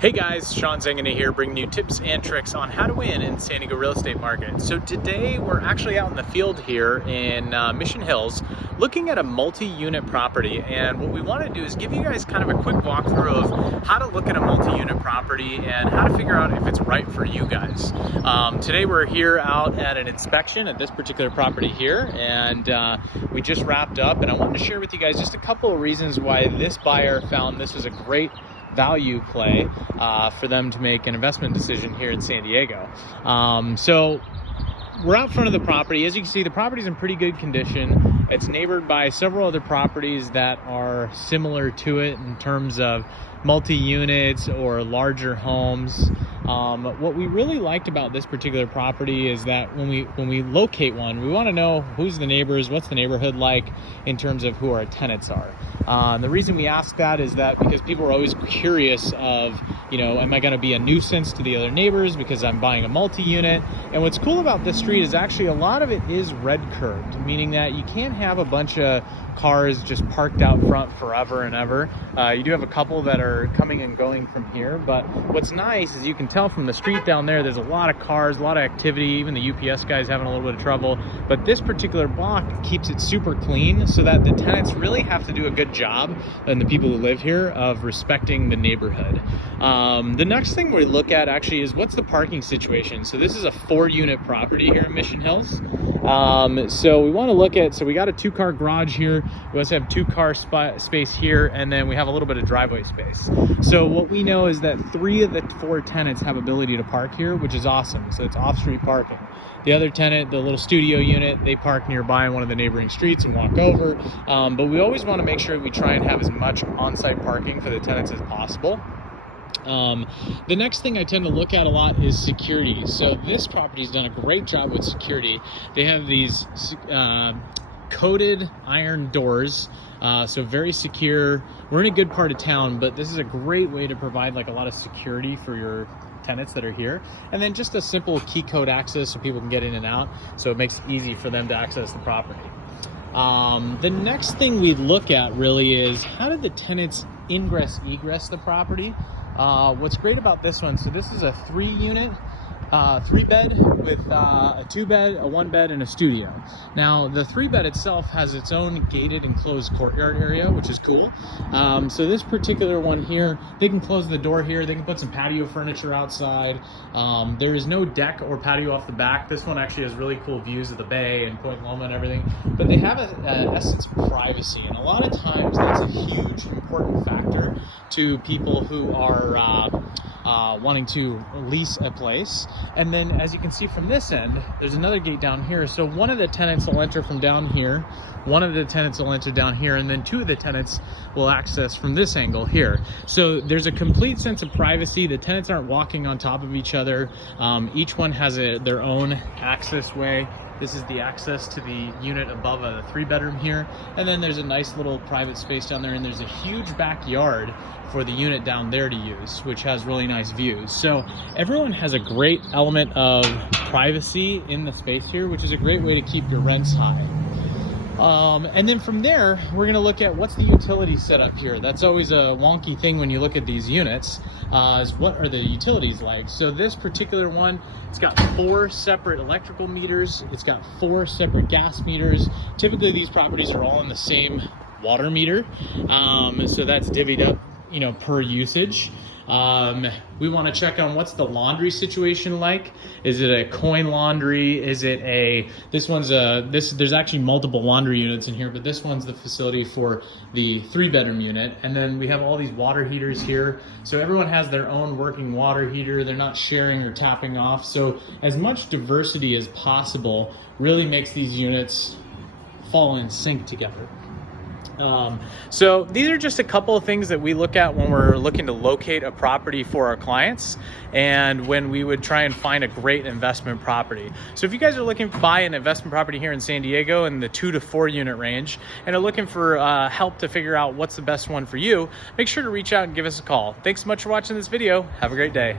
Hey guys, Sean Zengani here, bringing you tips and tricks on how to win in San Diego real estate market. So today we're actually out in the field here in Mission Hills looking at a multi-unit property, and what we want to do is give you guys kind of a quick walkthrough of how to look at a multi-unit property and how to figure out if it's right for you guys. Today we're here out at an inspection at this particular property here, and we just wrapped up, and I wanted to share with you guys just a couple of reasons why this buyer found this was a great value play for them to make an investment decision here in San Diego. So we're out front of the property. As you can see, the property's in pretty good condition. It's neighbored by several other properties that are similar to it in terms of multi-units or larger homes. What we really liked about this particular property is that when we locate one, we want to know who's the neighbors, what's the neighborhood like in terms of who our tenants are. The reason we ask that is that because people are always curious of, am I going to be a nuisance to the other neighbors because I'm buying a multi-unit? And what's cool about this street is actually a lot of it is red curved, meaning that you can't have a bunch of cars just parked out front forever and ever. You do have a couple that are coming and going from here, but what's nice is you can tell from the street down there's a lot of cars, a lot of activity. Even the UPS guy's having a little bit of trouble, but this particular block keeps it super clean so that the tenants really have to do a good job, and the people who live here, of respecting the neighborhood. The next thing we look at actually is what's the parking situation. So this is a 4-unit property here in Mission Hills. So we want to look at, so we got a 2-car garage here. We also have 2-car space here, and then we have a little bit of driveway space. So what we know is that 3 of the 4 tenants have ability to park here, which is awesome. So it's off-street parking. The other tenant, the little studio unit, they park nearby in one of the neighboring streets and walk over. But we always want to make sure we try and have as much on-site parking for the tenants as possible. The next thing I tend to look at a lot is security. So this property's done a great job with security. They have these coated iron doors, so very secure. We're in a good part of town, but this is a great way to provide like a lot of security for your tenants that are here, and then just a simple key code access so people can get in and out, so it makes it easy for them to access the property. The next thing we look at really is how did the tenants ingress egress the property. What's great about this one, so this is a 3-unit 3-bed with a 2-bed, a 1-bed, and a studio. Now the 3-bed itself has its own gated enclosed courtyard area, which is cool. So this particular one here, they can close the door here, they can put some patio furniture outside. There is no deck or patio off the back. This one actually has really cool views of the bay and Point Loma and everything, but they have an essence of privacy, and a lot of times that's a huge important factor to people who are wanting to lease a place. And then as you can see from this end, there's another gate down here. So one of the tenants will enter from down here, one of the tenants will enter down here, and then 2 of the tenants will access from this angle here. So there's a complete sense of privacy. The tenants aren't walking on top of each other. Each one has their own access way. This is the access to the unit above a 3-bedroom here. And then there's a nice little private space down there, and there's a huge backyard for the unit down there to use, which has really nice views. So everyone has a great element of privacy in the space here, which is a great way to keep your rents high. And then from there, we're going to look at what's the utility setup here. That's always a wonky thing when you look at these units, is what are the utilities like. So this particular one, it's got 4 separate electrical meters. It's got 4 separate gas meters. Typically these properties are all in the same water meter. So that's divvied up, per usage. We want to check on what's the laundry situation like. Is it a coin laundry? Is it there's actually multiple laundry units in here, but this one's the facility for the 3-bedroom unit. And then we have all these water heaters here. So everyone has their own working water heater. They're not sharing or tapping off. So as much diversity as possible really makes these units fall in sync together. So these are just a couple of things that we look at when we're looking to locate a property for our clients, and when we would try and find a great investment property. So if you guys are looking to buy an investment property here in San Diego in the 2 to 4 unit range and are looking for help to figure out what's the best one for you, make sure to reach out and give us a call. Thanks so much for watching this video. Have a great day.